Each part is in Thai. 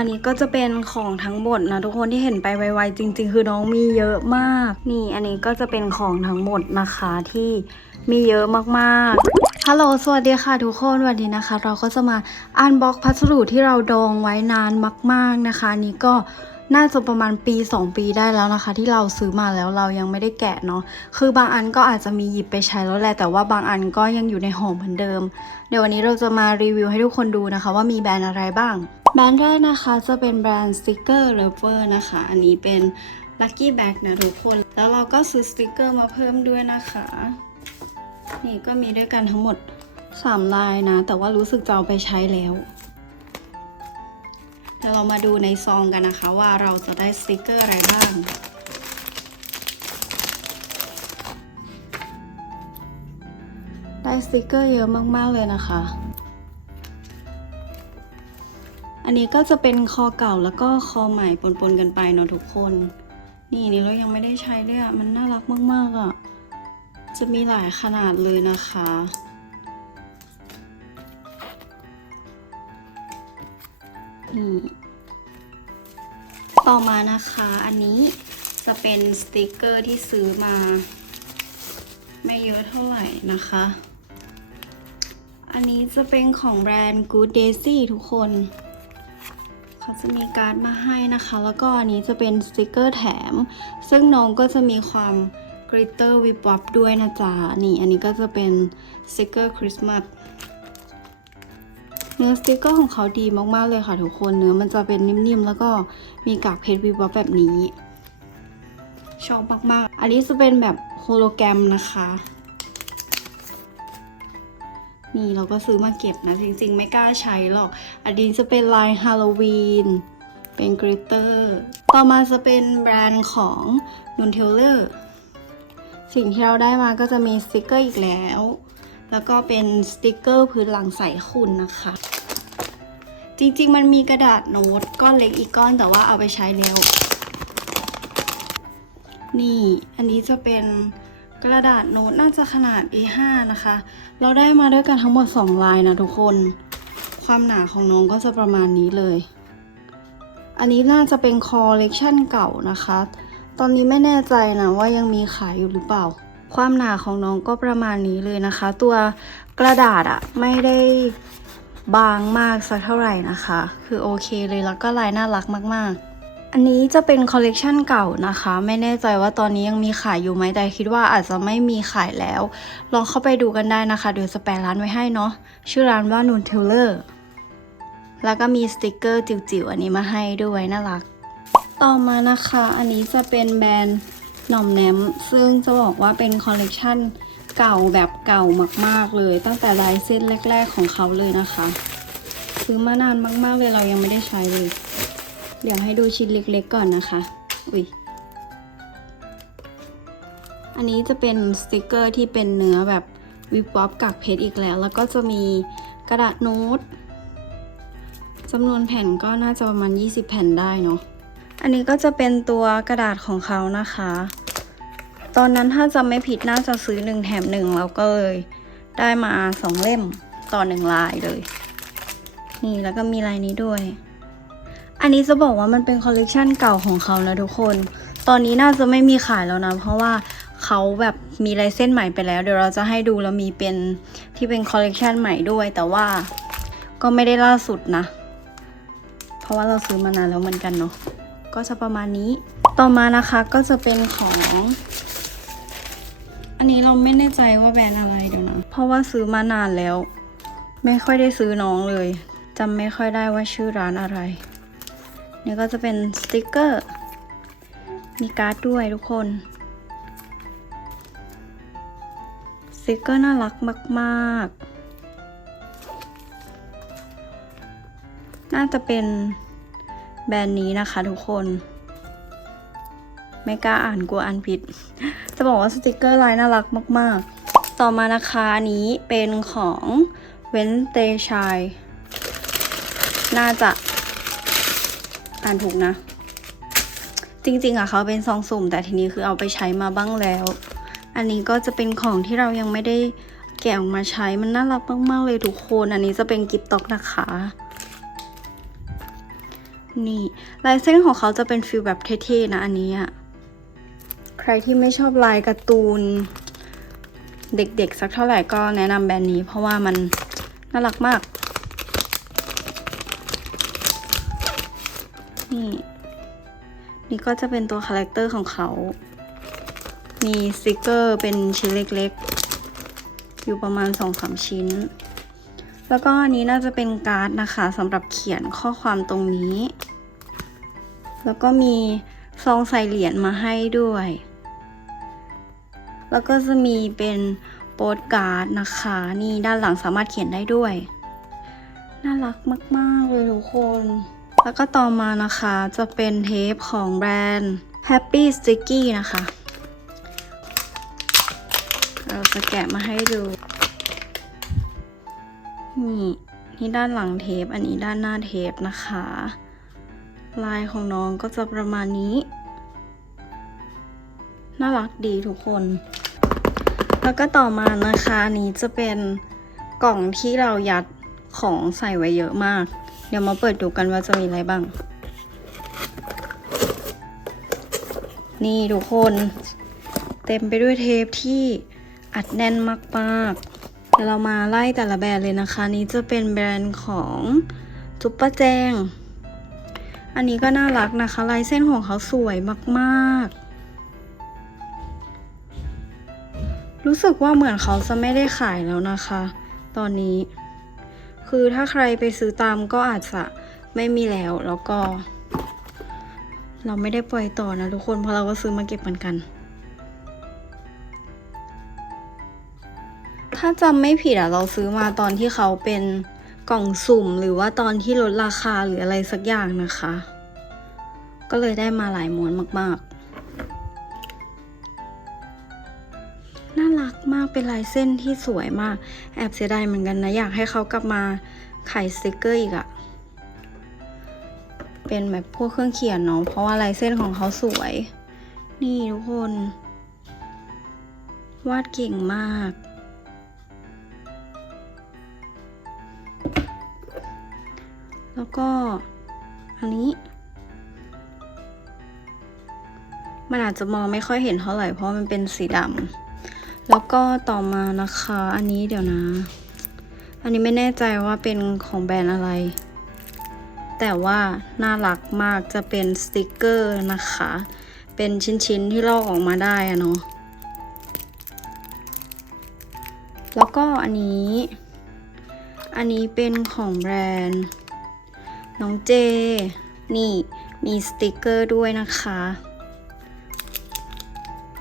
อันนี้ก็จะเป็นของทั้งหมดนะทุกคนที่เห็นไปไวๆจริง ๆ คือน้องมีเยอะมาก นี่อันนี้ก็จะเป็นของทั้งหมดนะคะที่มีเยอะมากๆ ฮัลโหล สวัสดีค่ะทุกคนวันนี้นะคะ เราก็จะมาอันบ็อกพัสดุที่เราดองไว้นานมาก ๆนะคะนนี้ก็น่าจะประมาณปี 2 ปีได้แล้วนะคะ ที่เราซื้อมาแล้วเรายังไม่ได้แกะเนาะคือบางอันก็อาจจะมีหยิบไปใช้แล้วแหละแต่ว่าบางอันก็ยังอยู่ในห่อเหมือนเดิม เดี๋ยววันนี้เราจะมารีวิวให้ทุกคนดูนะคะ ว่ามีแบรนด์อะไรบ้าง แบรนด์แรกนะคะจะเป็นแบรนด์ Sticker Lover นะคะ อันนี้เป็น Lucky Bag นะทุกคน แล้วเราก็ซื้อสติกเกอร์มาเพิ่มด้วยนะคะ นี่ก็มีด้วยกันทั้งหมด 3 ลายนะ แต่ว่ารู้สึกจะเอาไปใช้แล้วเดี๋ยวเรามาดูในซองกันนะคะว่าเราจะได้สติกเกอร์อะไรบ้างได้สติกเกอร์เยอะมาก ๆ เลยนะคะ อันนี้ก็จะเป็นคอเก่าแล้วก็คอใหม่ปนๆกันไปเนาะทุกคน นี่นี่เรายังไม่ได้ใช้เลยอะมันน่ารักมากๆอะจะมีหลายขนาดเลยนะคะ นี่ต่อมานะคะอันนี้จะเป็นสติกเกอร์ที่ซื้อมา ไม่เยอะเท่าไหร่นะคะ อันนี้จะเป็นของแบรนด์ Good Daisy ทุกคน เขาจะมีการ์ดมาให้นะคะ แล้วก็อันนี้จะเป็นสติกเกอร์แถม ซึ่งน้องก็จะมีความกริตเตอร์วิบวับด้วยนะจ๊ะ นี่อันนี้ก็จะเป็นสติกเกอร์คริสต์มาสเนื้อสติกเกอร์ของเขาดีมากๆเลยค่ะทุกคนเนื้อมันจะเป็นนิ่มๆ แล้วก็มีกากเพชรวิบวับแบบนี้ชอบมากๆ อันนี้จะเป็นแบบโฮโลแกรมนะคะ นี่เราก็ซื้อมาเก็บนะ จริงๆ ไม่กล้าใช้หรอก อันนี้จะเป็นลายฮาโลวีน เป็นกริตเตอร์ ต่อมาจะเป็นแบรนด์ของนุนเทลเลอร์สิ่งที่เราได้มาก็จะมีสติกเกอร์อีกแล้ว แล้วก็เป็นสติกเกอร์พื้นหลังใสขุ่นนะคะ จริงๆ มันมีกระดาษโน้ตก้อนเล็กอีกก้อนแต่ว่าเอาไปใช้แล้ว นี่ อันนี้จะเป็น กระดาษโน้ตน่าจะขนาด A5 นะคะ เราได้มาด้วยกันทั้งหมด 2 ลายนะทุกคน ความหนาของน้องก็จะประมาณนี้เลย อันนี้น่าจะเป็นคอลเลกชันเก่านะคะ ตอนนี้ไม่แน่ใจนะว่ายังมีขายอยู่หรือเปล่า ความหนาของน้องก็ประมาณนี้เลยนะคะ ตัวกระดาษอะไม่ได้บางมากสักเท่าไหร่นะคะ คือโอเคเลยแล้วก็ลายน่ารักมากๆ อันนี้จะเป็นคอลเลกชันเก่านะคะ ไม่แน่ใจว่าตอนนี้ยังมีขายอยู่ไหมแต่คิดว่าอาจจะไม่มีขายแล้ว ลองเข้าไปดูกันได้นะคะ เดี๋ยวจะแปะร้านไว้ให้เนาะชื่อร้านว่านูนเทลเลอร์แล้วก็มีสติกเกอร์จิ๋วๆอันนี้มาให้ด้วยน่ารัก ต่อมานะคะ อันนี้จะเป็นแบรนด์หน่อมแนมซึ่งจะบอกว่าเป็นคอลเลกชันเก่าแบบเก่ามากๆเลย ตั้งแต่ลายเส้นแรก ๆ ของเขาเลยนะคะ ซื้อมานานมากๆเลยเรายังไม่ได้ใช้เลย เดี๋ยวให้ดูชิ้นเล็กๆก่อนนะคะ อุ้ย อันนี้จะเป็นสติกเกอร์ที่เป็นเนื้อแบบวิบวับกากเพชรอีกแล้ว แล้วก็จะมีกระดาษโน้ตจำนวนแผ่นก็น่าจะประมาณ 20 แผ่นได้เนาะ อันนี้ก็จะเป็นตัวกระดาษของเขานะคะ ตอนนั้นถ้าจำไม่ผิดน่าจะซื้อหนึ่งแถมหนึ่งแล้วก็เลย ได้มาสองเล่มต่อหนึ่งลายเลย นี่แล้วก็มีลายนี้ด้วย อันนี้จะบอกว่ามันเป็นคอลเลกชันเก่าของเขานะทุกคน ตอนนี้น่าจะไม่มีขายแล้วนะ เพราะว่าเขาแบบมีลายเส้นใหม่ไปแล้ว เดี๋ยวเราจะให้ดูแล้วมีเป็นที่เป็นคอลเลกชันใหม่ด้วย แต่ว่าก็ไม่ได้ล่าสุดนะ เพราะว่าเราซื้อมานานแล้วเหมือนกันเนาะ ก็จะประมาณนี้ ต่อมานะคะก็จะเป็นของ อันนี้เราไม่แน่ใจว่าแบรนด์อะไรเดี๋ยวนะ เพราะว่าซื้อมานานแล้ว ไม่ค่อยได้ซื้อน้องเลยจำไม่ค่อยได้ว่าชื่อร้านอะไร นี่ก็จะเป็นสติกเกอร์ มีการ์ดด้วยทุกคน สติกเกอร์น่ารักมาก ๆ น่าจะเป็นแบรนด์นี้นะคะทุกคน ไม่กล้าอ่านกลัวอ่านผิด จะบอกว่าสติกเกอร์ลายน่ารักมาก ๆ ต่อมานะคะอันนี้เป็นของเวนเตชัยน่าจะ อ่านถูกนะ จริงๆอะเขาเป็นซองสุ่ม แต่ทีนี้คือเอาไปใช้มาบ้างแล้ว อันนี้ก็จะเป็นของที่เรายังไม่ได้แกะออกมาใช้มันน่ารักมากๆเลยทุกคน อันนี้จะเป็นกิฟต์ต็อกนะคะนี่ลายเส้นของเขาจะเป็นฟิลแบบเท่ๆนะอันนี้อะใครที่ไม่ชอบลายการ์ตูน เด็กๆ สักเท่าไหร่ก็แนะนำแบรนด์นี้ เพราะว่ามันน่ารักมาก นี่ นี่ก็จะเป็นตัวคาแรคเตอร์ของเขา มีสติกเกอร์เป็นชิ้นเล็กๆ อยู่ประมาณ 2-3 ชิ้น แล้วก็อันนี้น่าจะเป็นการ์ดนะคะสำหรับเขียนข้อความตรงนี้ แล้วก็มีซองใส่เหรียญมาให้ด้วย แล้วก็จะมีเป็นโปสการ์ดนะคะ นี่ด้านหลังสามารถเขียนได้ด้วย น่ารักมาก ๆ เลยทุกคน แล้วก็ต่อมานะคะจะเป็นเทปของแบรนด์ Happy Sticky นะคะ เราจะแกะมาให้ดู นี่นี่ด้านหลังเทป อันนี้ด้านหน้าเทปนะคะ ลายของน้องก็จะประมาณนี้ น่ารักดีทุกคน แล้วก็ต่อมานะคะนนี้จะเป็นกล่องที่เรายัดของใส่ไว้เยอะมาก เดี๋ยวมาเปิดดูกันว่าจะมีอะไรบ้าง นี่ทุกคน เต็มไปด้วยเทปที่อัดแน่นมากๆเดี๋ยวเรามาไล่แต่ละแบรนด์เลยนะคะ นี้จะเป็นแบรนด์ของจุปปะแจง อันนี้ก็น่ารักนะคะ ลายเส้นของเขาสวยมากๆรู้สึกว่าเหมือนเขาจะไม่ได้ขายแล้วนะคะ ตอนนี้ คือถ้าใครไปซื้อตามก็อาจจะไม่มีแล้วแล้วก็ เราไม่ได้ปล่อยต่อนะทุกคนเพราะเราก็ซื้อมาเก็บเหมือนกัน ถ้าจำไม่ผิดอะเราซื้อมาตอนที่เขาเป็นกล่องสุ่มหรือว่าตอนที่ลดราคาหรืออะไรสักอย่างนะคะ ก็เลยได้มาหลายม้วนมากๆ เป็นลายเส้นที่สวยมาก แอบเสียดายเหมือนกันนะ อยากให้เขากลับมาขายสติกเกอร์อีกอะเป็นแบบพวกเครื่องเขียนเนาะเพราะว่าลายเส้นของเขาสวย นี่ทุกคน วาดเก่งมาก แล้วก็ อันนี้มันอาจจะมองไม่ค่อยเห็นเท่าไหร่เพราะมันเป็นสีดำ แล้วก็ต่อมานะคะ อันนี้เดี๋ยวนะ อันนี้ไม่แน่ใจว่าเป็นของแบรนด์อะไร แต่ว่าน่ารักมากจะเป็นสติกเกอร์นะคะ เป็นชิ้นๆที่ลอกออกมาได้อะเนาะ แล้วก็อันนี้ อันนี้เป็นของแบรนด์ น้องเจ นี่มีสติกเกอร์ด้วยนะคะ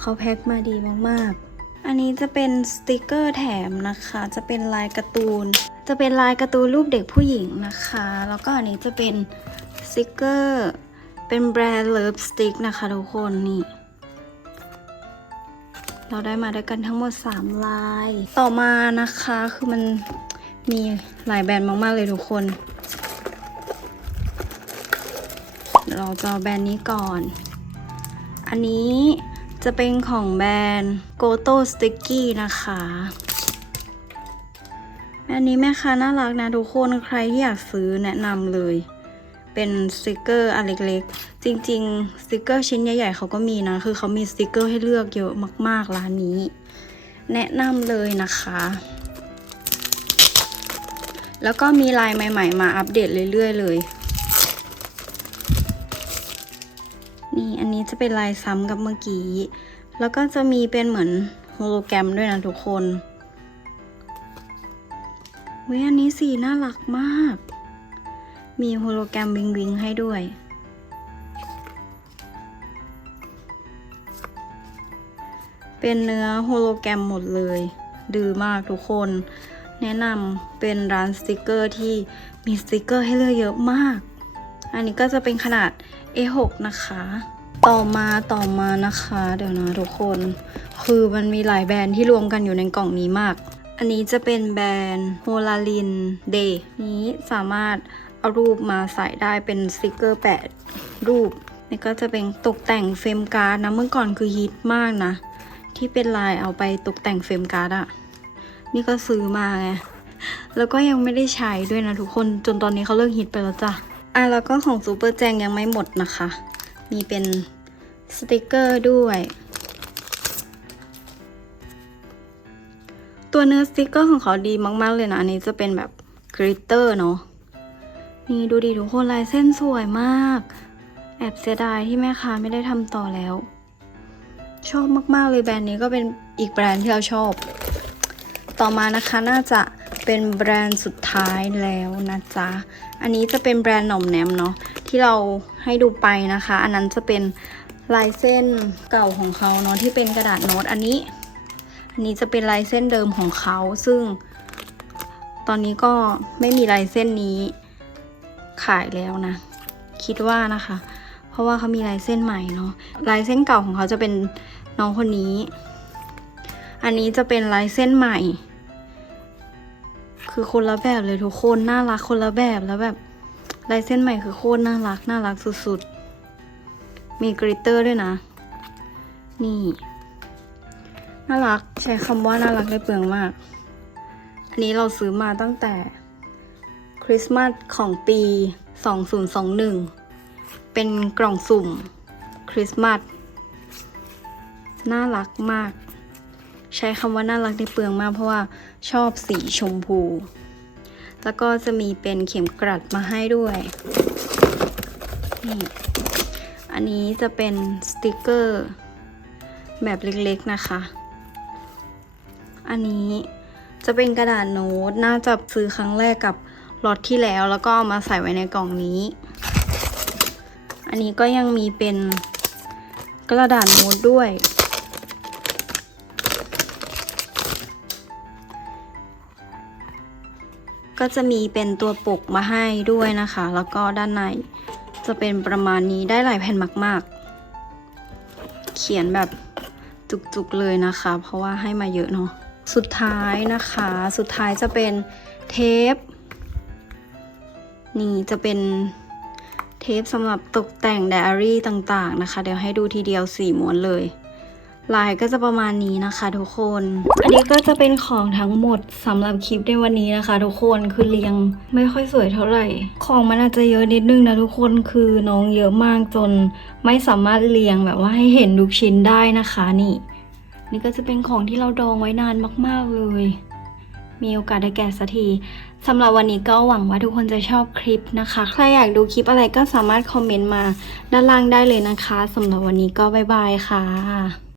เขาแพ็คมาดีมากๆ อันนี้จะเป็นสติกเกอร์แถมนะคะ จะเป็นลายการ์ตูน จะเป็นลายการ์ตูนรูปเด็กผู้หญิงนะคะ แล้วก็อันนี้จะเป็นสติกเกอร์ เป็นแบรนด์เลิฟสติกนะคะทุกคนนี่ เราได้มาด้วยกันทั้งหมด 3 ลาย ต่อมานะคะคือมันมีหลายแบรนด์มาก ๆ เลยทุกคน เราจะแบรนด์นี้ก่อน อันนี้ จะเป็นของแบรนด์ Goto Sticky นะคะแบรนด์นี้แม่ค้าน่ารักนะทุกคนใครที่อยากซื้อแนะนำเลย เป็นสติกเกอร์อันเล็กๆ จริงๆสติกเกอร์ชิ้นใหญ่ๆเขาก็มีนะ คือเขามีสติกเกอร์ให้เลือกเยอะมากๆร้านนี้ แนะนำเลยนะคะ แล้วก็มีลายใหม่ ๆ มาอัปเดตเรื่อยๆเลย จะเป็นลายซ้ำกับเมื่อกี้ แล้วก็จะมีเป็นเหมือนโฮโลแกรมด้วยนะทุกคนเว้ยอันนี้สีน่ารักมาก มีโฮโลแกรมวิงวิงให้ด้วย เป็นเนื้อโฮโลแกรมหมดเลย ดื้อมากทุกคน แนะนำเป็นร้านสติกเกอร์ที่มีสติกเกอร์ให้เลือกเยอะมาก อันนี้ก็จะเป็นขนาด A6 นะคะ ต่อมาต่อมานะคะ เดี๋ยวนะทุกคน คือมันมีหลายแบรนด์ที่รวมกันอยู่ในกล่องนี้มาก อันนี้จะเป็นแบรนด์ h o l a l i n Day นี้สามารถเอารูปมาใส่ได้เป็นสติกเกอร์แปะรูปนี่ก็จะเป็นตกแต่งเฟรมการ์ดนะเมื่อก่อนคือฮิตมากนะ ที่เป็นลายเอาไปตกแต่งเฟรมการ์ดอะนี่ก็ซื้อมาไงแล้วก็ยังไม่ได้ใช้ด้วยนะทุกคนจนตอนนี้เขาเลิกฮิตไปแล้วจ้ะอะแล้วก็ของซูเปอร์แจงยังไม่หมดนะคะ มีเป็น สติกเกอร์ด้วย ตัวเนื้อสติกเกอร์ของเขาดีมาก ๆ เลยนะ อันนี้จะเป็นแบบกริตเตอร์เนาะนี่ดูดิทุกคนลายเส้นสวยมาก แอบเสียดายที่แม่ค้าไม่ได้ทำต่อแล้ว ชอบมาก ๆ เลยแบรนด์นี้ก็เป็นอีกแบรนด์ที่เราชอบ ต่อมานะคะน่าจะเป็นแบรนด์สุดท้ายแล้วนะจ๊ะ อันนี้จะเป็นแบรนด์หน่อมแนมเนาะที่เราให้ดูไปนะคะ อันนั้นจะเป็น ลายเส้นเก่าของเขาเนาะที่เป็นกระดาษโน้ตอันนี้ อันนี้จะเป็นลายเส้นเดิมของเขา ซึ่ง ตอนนี้ก็ไม่มีลายเส้นนี้ขายแล้วนะ คิดว่านะคะ เพราะว่าเขามีลายเส้นใหม่เนาะลายเส้นเก่าของเขาจะเป็นน้องคนนี้ อันนี้จะเป็นลายเส้นใหม่ คือคนละแบบเลยทุกคนน่ารักคนละแบบแล้วแบบลายเส้นใหม่คือโคตรน่ารักน่ารักสุดๆ มีกริตเตอร์ด้วยนะ นี่ น่ารัก ใช้คำว่าน่ารักได้เปลืองมาก อันนี้เราซื้อมาตั้งแต่คริสต์มาสของปี 2021 เป็นกล่องสุ่มคริสต์มาส น่ารักมาก ใช้คำว่าน่ารักได้เปลืองมากเพราะว่าชอบสีชมพู แล้วก็จะมีเป็นเข็มกลัดมาให้ด้วย นี่ อันนี้จะเป็นสติกเกอร์แบบเล็กๆนะคะ อันนี้จะเป็นกระดาษโน้ตน่าจะซื้อครั้งแรกกับล็อตที่แล้ว แล้วก็เอามาใส่ไว้ในกล่องนี้ อันนี้ก็ยังมีเป็นกระดาษโน้ตด้วย ก็จะมีเป็นตัวปกมาให้ด้วยนะคะ แล้วก็ด้านใน จะเป็นประมาณนี้ได้หลายแผ่นมาก ๆ เขียนแบบจุกๆเลยนะคะ เพราะว่าให้มาเยอะเนาะสุดท้ายนะคะ สุดท้ายจะเป็นเทป นี่จะเป็นเทปสำหรับตกแต่งไดอารี่ต่างๆนะคะ เดี๋ยวให้ดูทีเดียวสี่ม้วนเลย ลายก็จะประมาณนี้นะคะทุกคน อันนี้ก็จะเป็นของทั้งหมดสำหรับคลิปในวันนี้นะคะ ทุกคนคือเรียงไม่ค่อยสวยเท่าไหร่ ของมันอาจจะเยอะนิดนึงนะทุกคนคือน้องเยอะมากจนไม่สามารถเรียงแบบว่าให้เห็นทุกชิ้นได้นะคะนี่ นี่ก็จะเป็นของที่เราดองไว้นานมาก ๆเลย มีโอกาสได้แกะสักทีสำหรับวันนี้ก็หวังว่าทุกคนจะชอบคลิปนะคะ ใครอยากดูคลิปอะไรก็สามารถคอมเมนต์มาด้านล่างได้เลยนะคะสำหรับวันนี้ก็บ๊ายบายค่ะ